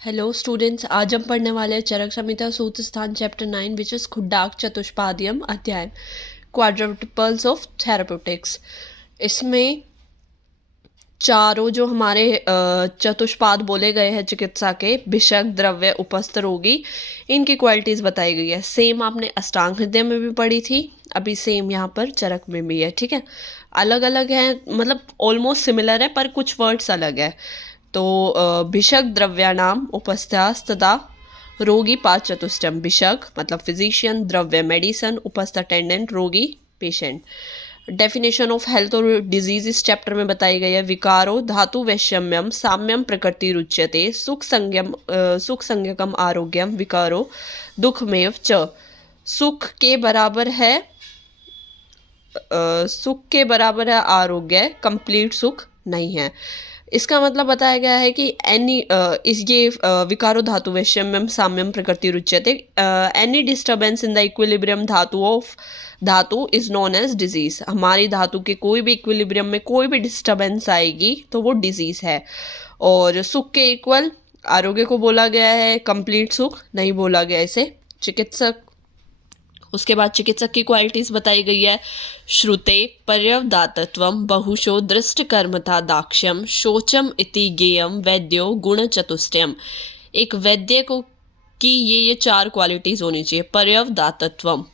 Hello students, आज हम पढ़ने वाले हैं चरक संहिता सूत्र स्थान चैप्टर 9 विच इज खुड्डाक चतुष्पादियम अध्ययन क्वाड्रुपल्स ऑफ थेराप्यूटिक्स। इसमें चारों जो हमारे चतुष्पाद बोले गए हैं चिकित्सा के, भिषक, द्रव्य, उपस्थ, रोगी, इनकी क्वालिटीज़ बताई गई है। सेम आपने अष्टांग हृदय में भी पढ़ी थी, अभी सेम यहाँ पर चरक में भी है। ठीक है, अलग अलग है, मतलब ऑलमोस्ट सिमिलर है पर कुछ वर्ड्स अलग है। तो भिषक द्रव्याणाम उपस्थ्यास्तदा रोगी पाच चतुष्टयम। भिषक मतलब फिजिशियन, द्रव्य मेडिसन, उपस्थ अटेंडेंट, रोगी पेशेंट। डेफिनेशन ऑफ हेल्थ और डिजीज इस चैप्टर में बताई गई है। विकारो धातु वैषम्यम साम्यम प्रकृति रुच्यते सुख संज्ञकम आरोग्यम विकारो दुखमेव च। सुख के बराबर है आरोग्य, कंप्लीट सुख नहीं है। इसका मतलब बताया गया है कि विकारो धातु वैषम्यम साम्यम प्रकृति रुच्यते, any disturbance in the equilibrium dhatu is known as disease. हमारी धातु के कोई भी इक्विलिब्रियम में कोई भी डिस्टर्बेंस आएगी तो वो डिजीज है। और सुख के इक्वल आरोग्य को बोला गया है, कंप्लीट सुख नहीं बोला गया इसे चिकित्सक। उसके बाद चिकित्सक की क्वालिटीज बताई गई है। श्रुते पर्यवदातत्वम बहुशो दृष्टकर्मथा दाक्ष्यम शोचम इति गेयम वैद्यो गुण चतुष्टयम। एक वैद्य को की ये चार क्वालिटीज होनी चाहिए। पर्यवदातत्वम,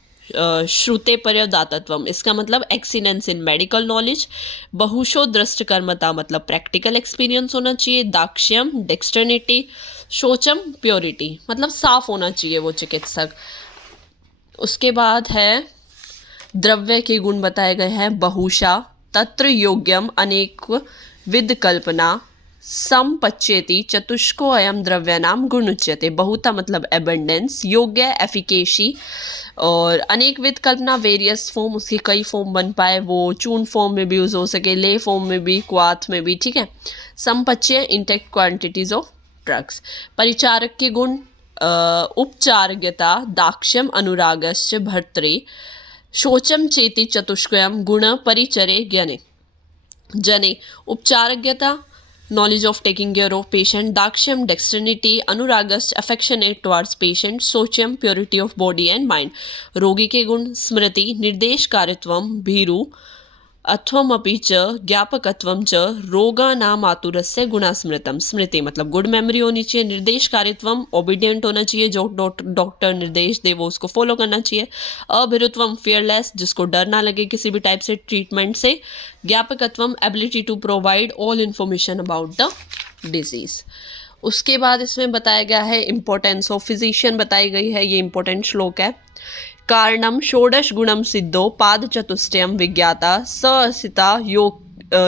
श्रुते पर्यवदातत्वम, इसका मतलब एक्सीलेंस इन मेडिकल नॉलेज। बहुशो दृष्टकर्मता मतलब प्रैक्टिकल एक्सपीरियंस होना चाहिए। दाक्ष्यम डेक्सटर्निटी। शोचम प्योरिटी मतलब साफ होना चाहिए वो चिकित्सक। उसके बाद है द्रव्य के गुण बताए गए हैं। बहुशा तत्र योग्यम अनेक विद कल्पना संपच्येति चतुष्को अयम द्रव्य नाम गुण उच्यते। बहुता मतलब एबंडेंस, योग्य एफिकेशी, और अनेक विद कल्पना वेरियस फॉर्म, उसकी कई फॉर्म बन पाए, वो चून फॉर्म में भी यूज हो सके, ले फॉर्म में भी, क्वाथ में भी। ठीक है, संपच्य intact quantities of drugs. Paricharak के गुण उपचारज्ञता दाक्ष्यम अनुरागश्च भर्तृ शोचम चेति चतुष्कयम गुण परिचरे जने। उपचारज्ञता knowledge of taking care of patient, दाक्ष्यम डेक्सटर्निटी, अनुरागश्च अफेक्शनेट टुवर्ड्स पेशेंट, शोचम purity of body and mind. रोगी के गुण स्मृति निर्देशकारित्वम भीरु अथवमपि च ज्ञापकत्वम च रोगानामातुरस्य गुणास्मृतम। स्मृति मतलब गुड मेमोरी होनी चाहिए। निर्देशकारित्वम ओबीडियंट होना चाहिए, जो डॉक्टर निर्देश दे वो उसको फॉलो करना चाहिए। अभिरुत्वम फियरलेस, जिसको डर ना लगे किसी भी टाइप से ट्रीटमेंट से। ज्ञापकत्वम ability to provide all information about the disease. उसके बाद इसमें बताया गया है इम्पोर्टेंस ऑफ फिजिशियन बताई गई है। ये इंपॉर्टेंट श्लोक है। कारणम षोडश गुणम सिद्धो पाद चतुष्टयम विज्ञाता ससिता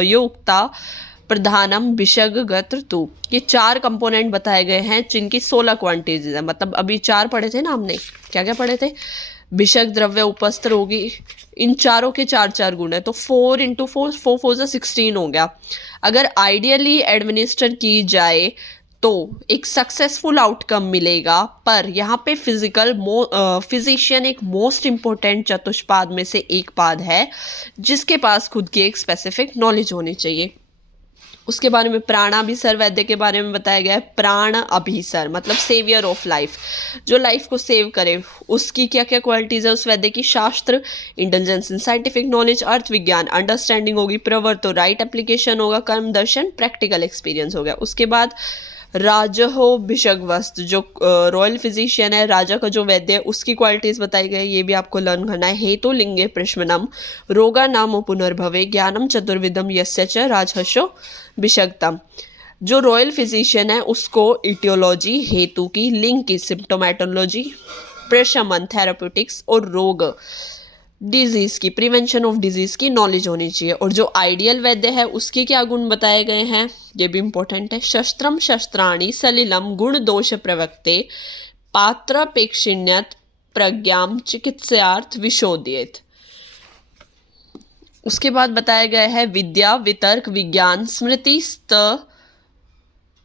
योक्ता प्रधानम विषगत्र तु। ये चार कंपोनेंट बताए गए हैं जिनकी 16 क्वांटिटीज है। मतलब अभी चार पढ़े थे ना हमने, क्या क्या पढ़े थे? भिषक, द्रव्य, उपस्थ, रोगी, इन चारों के चार चार गुण है। तो 4 × 4 4 16 हो गया। अगर आइडियली एडमिनिस्टर की जाए तो एक सक्सेसफुल आउटकम मिलेगा। पर यहाँ पे फिजिशियन एक मोस्ट इम्पोर्टेंट चतुष्पाद में से एक पाद है जिसके पास खुद की एक स्पेसिफिक नॉलेज होनी चाहिए। उसके बारे में प्राणाभिसर वैद्य के बारे में बताया गया है। प्राण अभिसर मतलब सेवियर ऑफ लाइफ, जो लाइफ को सेव करे, उसकी क्या क्या क्वालिटीज है उस वैद्य की? शास्त्र, इंटेलिजेंस इन साइंटिफिक नॉलेज, अर्थ विज्ञान, अंडरस्टैंडिंग होगी, प्रवर्तो राइट एप्लीकेशन होगा, कर्म दर्शन, प्रैक्टिकल एक्सपीरियंस हो गया। उसके बाद राजहो भिषग्वस्त, जो रॉयल फिजिशियन है, राजा का जो वैद्य है, उसकी क्वालिटीज बताई गई, ये भी आपको लर्न करना है। हेतु लिंगे प्रश्मनम रोगा नाम पुनर्भवे ज्ञानम चतुर्विधम यस्य च राजहर्षो भिषग्तम। जो रॉयल फिजिशियन है उसको इटियोलॉजी हेतु की, लिंग की सिम्टोमेटोलॉजी, प्रशमन थेराप्यूटिक्स, और रोग डिजीज की, प्रिवेंशन ऑफ डिजीज की नॉलेज होनी चाहिए। और जो आइडियल वैद्य है उसके क्या गुण बताए गए हैं, ये भी इंपॉर्टेंट है। शस्त्रम शस्त्राणि सलिलम गुण दोष प्रवक्ते पात्रापेक्षिण्यत प्रज्ञाम चिकित्सार्थ विशोधयेत। उसके बाद बताया गया है विद्या, वितर्क, विज्ञान, स्मृति,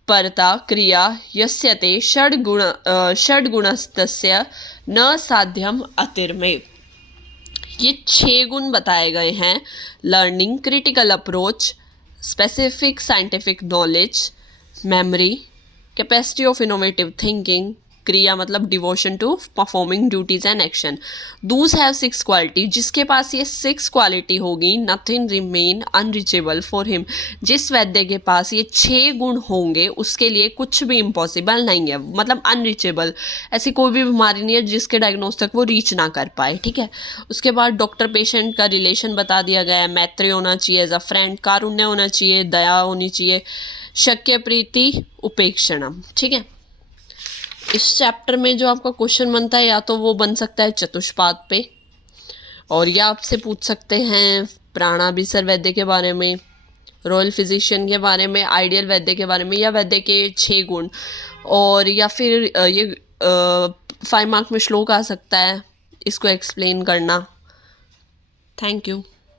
परता, क्रिया, यस्यते षड्गुणस्तस्य न साध्यम अतिर्मेव। ये 6 गुण बताए गए हैं। Learning, critical approach, specific scientific knowledge, memory, capacity of innovative thinking, क्रिया मतलब devotion to performing duties and action. Those have 6 quality, जिसके पास ये 6 क्वालिटी होगी, nothing remain unreachable for him. जिस वैद्य के पास ये 6 गुण होंगे उसके लिए कुछ भी इम्पॉसिबल नहीं है, मतलब अनरीचेबल। ऐसी कोई भी बीमारी नहीं है जिसके डायग्नोस तक वो रीच ना कर पाए, ठीक है। उसके बाद डॉक्टर पेशेंट का रिलेशन बता दिया गया है, मैत्री होना चाहिए एज अ फ्रेंड, कारुण्य होना चाहिए, दया होनी चाहिए, शक्य प्रीति उपेक्षणम, ठीक है। इस चैप्टर में जो आपका क्वेश्चन बनता है या तो वो बन सकता है चतुष्पाद पे, और या आपसे पूछ सकते हैं प्राणाभिसर वैद्य के बारे में, रॉयल फिजिशियन के बारे में, आइडियल वैद्य के बारे में, या वैद्य के 6 गुण, और या फिर ये 5 मार्क में श्लोक आ सकता है इसको एक्सप्लेन करना। Thank you.